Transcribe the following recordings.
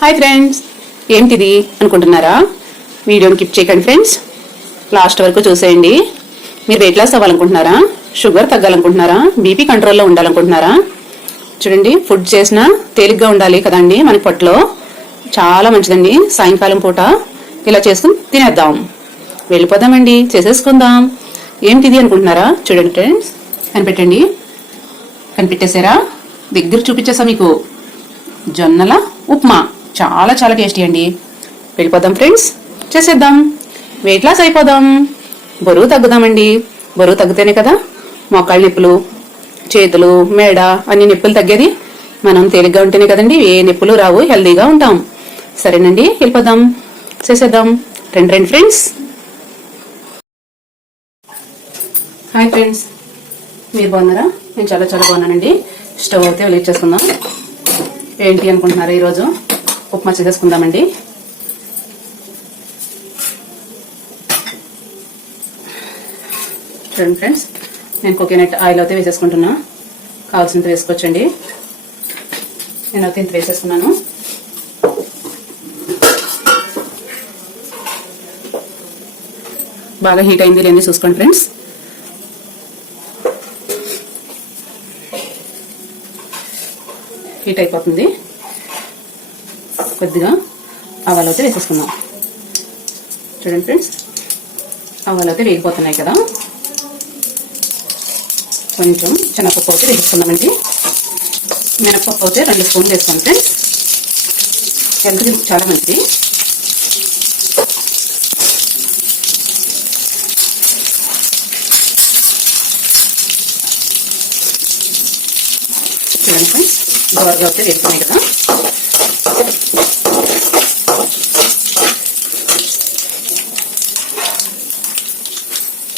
Hi friends, ఏంటిది అనుకుంటున్నారా? వీడియోని కిప్ చేయకండి ఫ్రెండ్స్, లాస్ట్ వరకు చూసేయండి. మీరు వెయిట్ లాస్ అవ్వాలనుకుంటున్నారా? షుగర్ తగ్గాలనుకుంటున్నారా? బీపీ కంట్రోల్లో ఉండాలనుకుంటున్నారా? చూడండి, ఫుడ్ చేసినా తేలిగ్గా ఉండాలి కదండి. మనకి పొట్టలో చాలా మంచిదండి. సాయంకాలం పూట ఇలా చేసుకుని తినేద్దాం. వెళ్ళిపోదామండి, చేసేసుకుందాం. ఏంటిది అనుకుంటున్నారా? చూడండి ఫ్రెండ్స్, కనిపెట్టండి. కనిపెట్టేశారా? దగ్గర చూపించేసా మీకు. జొన్నల ఉప్మా చాలా చాలా టేస్టీ అండి. వెళ్ళిపోదాం ఫ్రెండ్స్, చేసేద్దాం. వెయిట్ లాస్ అయిపోదాం, బరువు తగ్గుదామండి. బరువు తగ్గితేనే కదా మోకాళ్ళ నొప్పులు, చేతులు, మెడ అన్ని నొప్పులు తగ్గేది. మనం తేలిగ్గా ఉంటేనే కదండి ఏ నొప్పులు రావు, హెల్దీగా ఉంటాం. సరేనండి, వెళ్ళిపోదాం, చేసేద్దాం. రండి ఫ్రెండ్స్. హాయ్ ఫ్రెండ్స్, మీరు బాగున్నారా? నేను చాలా చాలా బాగున్నానండి. స్టవ్ అయితే వెలిగించేసుకుందాం. ఏంటి అనుకుంటున్నారా? ఈరోజు ఉప్మా చేసేసుకుందామండి. చూడండి ఫ్రెండ్స్, నేను కోకోనట్ ఆయిల్ అయితే వేసేసుకుంటున్నా. కావాల్సినంత వేసుకోవచ్చండి. నేనైతే ఇంత వేసేసుకున్నాను. బాగా హీట్ అయింది లేని చూసుకోండి ఫ్రెండ్స్. హీట్ అయిపోతుంది. కొద్దిగా ఆవాలు అయితే వేసేసుకుందాం. చూడండి ఫ్రెండ్స్, ఆవాలు అయితే వేగిపోతున్నాయి కదా. కొంచెం శనగపప్పు అయితే వేసుకుందామండి. మినపప్పు అయితే 2 స్పూన్లు వేసుకోండి ఫ్రెండ్స్. హెల్త్కి చాలా మంచిది. చూడండి ఫ్రెండ్స్, దోరగా అయితే వేసుకున్నాయి కదా.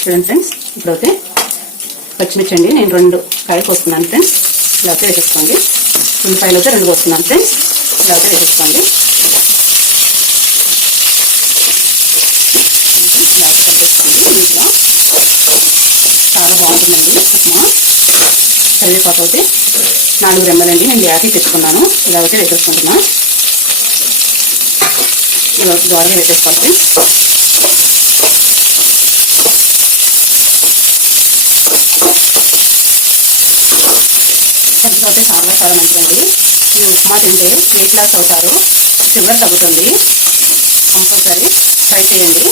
చూడండి ఫ్రెండ్స్, ఇప్పుడైతే పచ్చిమిర్చి అండి నేను 2 కాయలు కోస్తున్నాను ఫ్రెండ్స్. ఇలా అయితే వేసేసుకోండి. ఉల్లిపాయలు అయితే 2 కోస్తున్నాను ఫ్రెండ్స్. ఇలా అయితే వేసేసుకోండి. నీట్గా చాలా బాగుంటుందండి ఉప్మా. కరివేపాకు అయితే 4 రెమ్మలండి నేను యాపీ తెచ్చుకున్నాను. ఇలా అయితే వేసేసుకుంటున్నా. ఇలా దోరగా వేసేసుకోవాలి ఫ్రెండ్స్. హెల్త్ అయితే చాలా చాలా మంచిదండి. ఈ ఉప్మా తింటే వెయిట్ లాస్ అవుతారు, షుగర్ తగ్గుతుంది. కంపల్సరీ ట్రై చేయండి.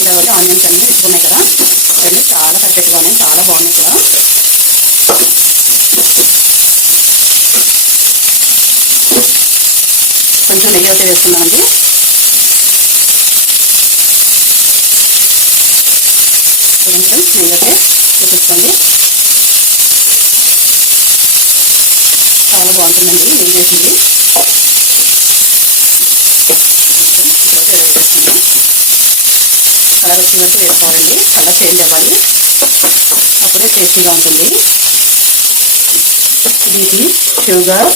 ఇలా అయితే ఆనియన్స్ అన్నీ వేసుకున్నాయి కదా. అన్నీ చాలా పర్ఫెక్ట్గా ఉన్నాయి, చాలా బాగున్నాయి కూడా. కొంచెం నెయ్యి అయితే వేసుకున్నామండి. కొంచెం నెయ్యి అయితే వేసుకోండి. చాలా బాగుంటుందండి నెయ్యి వేసింది. ఇప్పుడైతే వేసేసుకోండి. కలర్ వచ్చే వరకు వేసుకోవాలండి. కలర్ చేంజ్ అవ్వాలి, అప్పుడే టేస్టీగా ఉంటుంది. బీపీ, షుగర్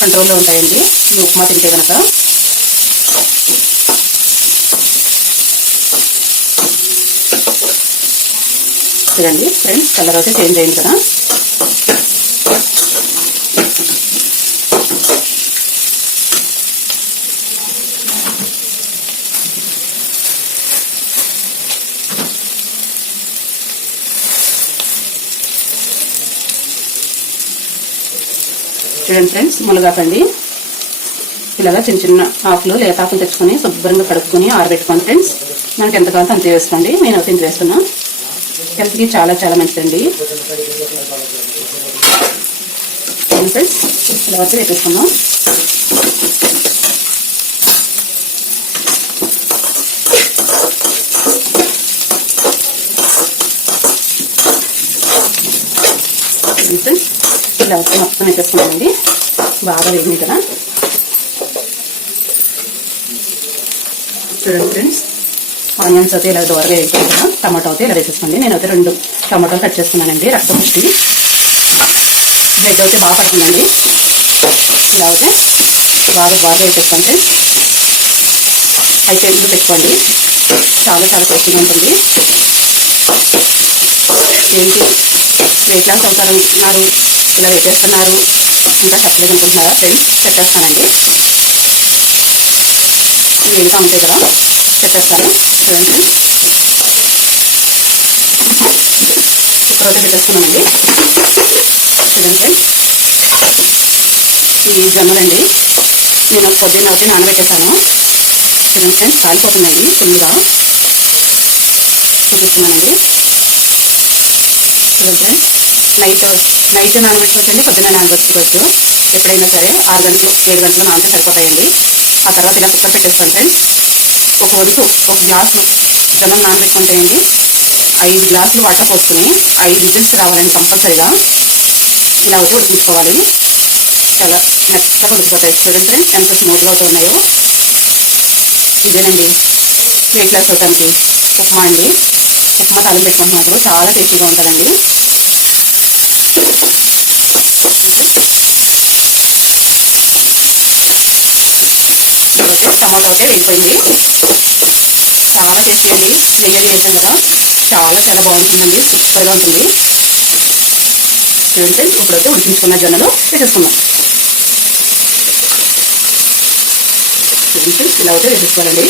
కంట్రోల్లో ఉంటాయండి ఈ ఉప్మా తింటే కనుక. చూడండి ఫ్రెండ్స్, కలర్ అయితే చేంజ్ అయింది కదా. చూడండి ఫ్రెండ్స్, మునగాకండి ఇలాగా చిన్న చిన్న ఆకులు, లేత ఆకులు తెచ్చుకొని శుభ్రంగా కడుక్కొని ఆరబెట్టుకోండి ఫ్రెండ్స్. మనకి ఎంత కావాలో అంత వేసుకోండి. నేను అయితే ఇంత వేస్తున్నా. హెల్త్కి చాలా చాలా మంచిదండి ఫ్రెండ్స్. ఇలా అయితే వేసేసుకున్నాం. ఫ్రెండ్స్, ఇలా అయితే మొత్తం వేసేసుకున్నామండి. బాగా వేగింది కదా. చూడండి ఫ్రెండ్స్, ఆనియన్స్ అయితే ఇలా దోరగా వేసుకుంటాం కదా. టమాటో అయితే ఇలా వేసేసుకోండి. నేనైతే 2 టమాటోలు కట్ చేసుకున్నానండి. రక్తం పుష్టి బ్లడ్ అయితే బాగా పడుతుందండి. ఇలా అయితే బాగా వేసేసుకోండి. అయితే ఇందులో పెట్టుకోండి. చాలా చాలా టేస్టీగా ఉంటుంది. ఏంటి వెయిట్ లాస్ అవుతారు ఇలా వేసేస్తున్నారు, ఇంకా చెప్పలేదు అనుకుంటున్నారా ఫ్రెండ్స్? చెప్పేస్తానండి. వేడిగా ఉంటాయి కదా, చెప్పేస్తాను. చూడండి, కుక్కర్ అయితే పెట్టేస్తున్నానండి. చూడండి ఫ్రెండ్స్, ఈ జొన్నలండి నేను పొద్దున్న అయితే నానబెట్టేసాను. చూడండి ఫ్రెండ్స్, కాలిపోతున్నాయి ఫుల్గా. చూపిస్తున్నానండి. చూడండి ఫ్రెండ్స్, నైట్ నానబెట్టుకోవచ్చండి, పొద్దున్న నానబెట్టుకోవచ్చు. ఎప్పుడైనా సరే 6 గంటలు 7 గంటలు నానితే సరిపోతాయండి. ఆ తర్వాత ఇలా కుక్కర్ పెట్టేస్తాను ఫ్రెండ్స్. ఒక వంతు, ఒక గ్లాసు జొన్నలు నానబెట్టుకుంటాయండి. 5 గ్లాసులు వాటర్ పోసుకుని 5 విజిల్స్ రావాలండి కంపల్సరీగా. ఇలా అయితే ఉడికించుకోవాలి. చాలా మెత్తగా ఉడికిపోతాయి. చూడండి ఫ్రెండ్స్, ఎంత స్మూత్గా అవుతూ ఉన్నాయో. ఇదేనండి వెయిట్ లాస్ అవడానికి ఉప్మా అండి. ఉప్మా తాలింపు పెట్టుకుంటున్నప్పుడు చాలా టేస్టీగా ఉంటుందండి. టమాటో అయితే వేగిపోయింది. చాలా టేస్టీ అండి. నెయ్యి వేసాం కదా, చాలా చాలా బాగుంటుందండి, సూపర్గా ఉంటుంది. చూడండి ఫ్రెండ్స్, ఇప్పుడైతే ఉడికించుకున్న జొన్నలు వేసేసుకుందాం. చూడండి ఫ్రెండ్స్, ఇలా అయితే వేసేసుకోవాలండి.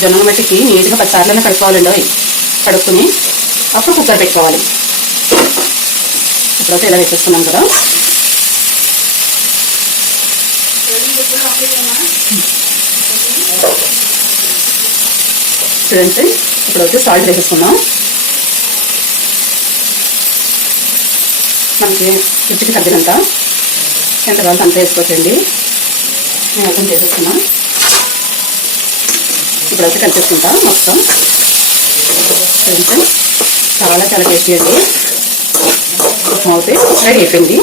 జొన్నల మట్టికి నీట్గా 10 సార్లైనా కడుక్కోవాలండి. కడుక్కుని అప్పుడు కుక్కర్ పెట్టుకోవాలి. ఇప్పుడైతే ఇలా వేసేసుకున్నాం కదా. చూడండి ఫ్రెండ్స్, ఇప్పుడైతే సాల్ట్ వేసేసుకుందాం. మనకి రుచికి తగ్గినంత ఎంత కావాలంటే అంత వేసుకోవచ్చండి. నేను అర్థం చేసేసుకున్నా. ఇప్పుడైతే కలిపేసుకుంటా మొత్తం. చూడండి ఫ్రెండ్స్, చాలా చాలా టేస్టీ అండి. ఉప్మా అయితే రెడీ అయిపోయింది.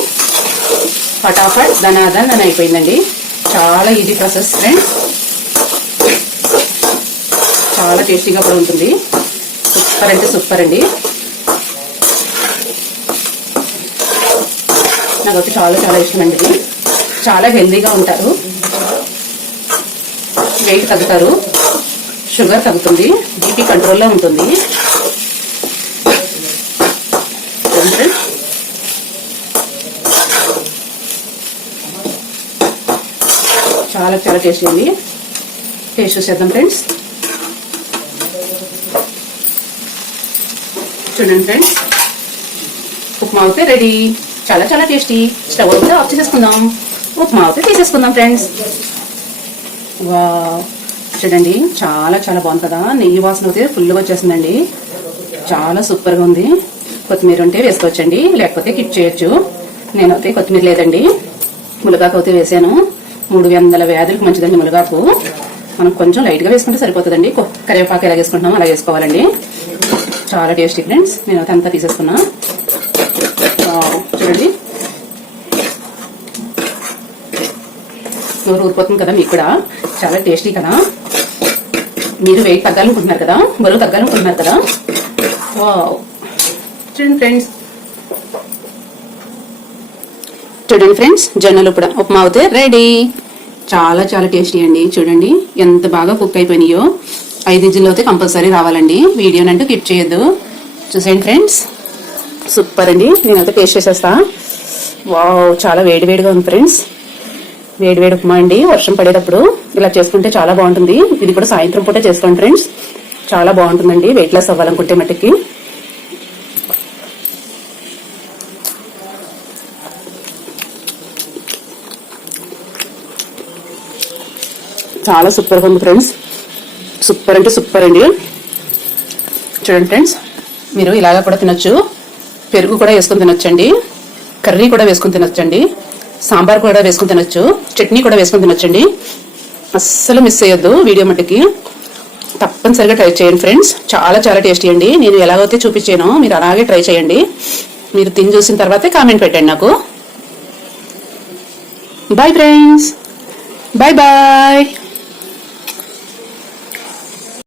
ఫటాఫట్ దనాదన్ అని అయిపోయిందండి. చాలా ఈజీ ప్రాసెస్ ఫ్రెండ్స్. చాలా టేస్టీగా కూడా ఉంటుంది. సూపర్ అంటే సూపర్ అండి. నాకైతే చాలా చాలా ఇష్టం అండి. ఇది చాలా హెల్దీగా ఉంటారు, వెయిట్ తగ్గుతారు, షుగర్ తగ్గుతుంది, బీపీ కంట్రోల్లో ఉంటుంది. చాలా చాలా టేస్టీ అండి. టేస్ట్ చూసేద్దాం ఫ్రెండ్స్. చూడండి ఫ్రెండ్స్, ఉప్మా అయితే రెడీ. చాలా చాలా టేస్టీ. స్టవ్ అయితే ఆఫ్ చేసేసుకుందాం. ఉప్మా అయితే తీసేసుకుందాం ఫ్రెండ్స్. వావ్, చూడండి చాలా చాలా బాగుంది కదా. నెయ్యి వాసన అయితే ఫుల్గా వచ్చేసిందండి. చాలా సూపర్గా ఉంది. కొత్తిమీర ఉంటే వేసుకోవచ్చండి, లేకపోతే కిప్ చేయొచ్చు. నేనైతే కొత్తిమీర లేదండి, మునగాకు అయితే వేసాను. 300 వ్యాధులకు మంచిదండి మునగాకు. మనం కొంచెం లైట్గా వేసుకుంటే సరిపోతుందండి. కరివేపాకు ఎలా వేసుకుంటున్నామో అలా వేసుకోవాలండి. చాలా టేస్టీ ఫ్రెండ్స్. నేనైతే అంతా తీసేసుకున్నా. చూడండి, నోరు ఊరిపోతుంది కదా మీకు కూడా. చాలా టేస్టీ కదా. మీరు వెయిట్ తగ్గాలనుకుంటున్నారు కదా, బరువు తగ్గాలనుకుంటున్నారు కదా. వావ్, చూడండి ఫ్రెండ్స్. చూడండి ఫ్రెండ్స్, జొన్నలు కూడా ఉప్మా అయితే రెడీ. చాలా చాలా టేస్టీ అండి. చూడండి ఎంత బాగా కుక్ అయిపోయినాయో. 5 విజిల్లు అయితే కంపల్సరీ రావాలండి. వీడియోని అంటూ కిప్ చేయొద్దు. చూసేయండి ఫ్రెండ్స్, సూపర్ అండి. నేనైతే టేస్ట్ చేసేస్తా. వావ్, చాలా వేడివేడిగా ఉంది ఫ్రెండ్స్. వేడివేడి ఉప్మా అండి. వర్షం పడేటప్పుడు ఇలా చేసుకుంటే చాలా బాగుంటుంది. ఇది కూడా సాయంత్రం పూట చేసుకోండి ఫ్రెండ్స్. చాలా బాగుంటుందండి వెయిట్ లాస్ అవ్వాలనుకుంటే మట్టికి. చాలా సూపర్గా ఉంది ఫ్రెండ్స్. సూపర్ అంటే సూపర్ అండి. చూడండి ఫ్రెండ్స్, మీరు ఇలాగా కూడా తినొచ్చు. పెరుగు కూడా వేసుకుని తినొచ్చండి, కర్రీ కూడా వేసుకుని తినొచ్చండి, సాంబార్ కూడా వేసుకుని తినొచ్చు, చట్నీ కూడా వేసుకుని తినొచ్చండి. అస్సలు మిస్ అయ్యొద్దు వీడియో మట్టుకి. తప్పనిసరిగా ట్రై చేయండి ఫ్రెండ్స్. చాలా చాలా టేస్టీ అండి. నేను ఎలాగైతే చూపించానో మీరు అలాగే ట్రై చేయండి. మీరు తిని చూసిన తర్వాతే కామెంట్ పెట్టండి నాకు. Bye friends, bye bye.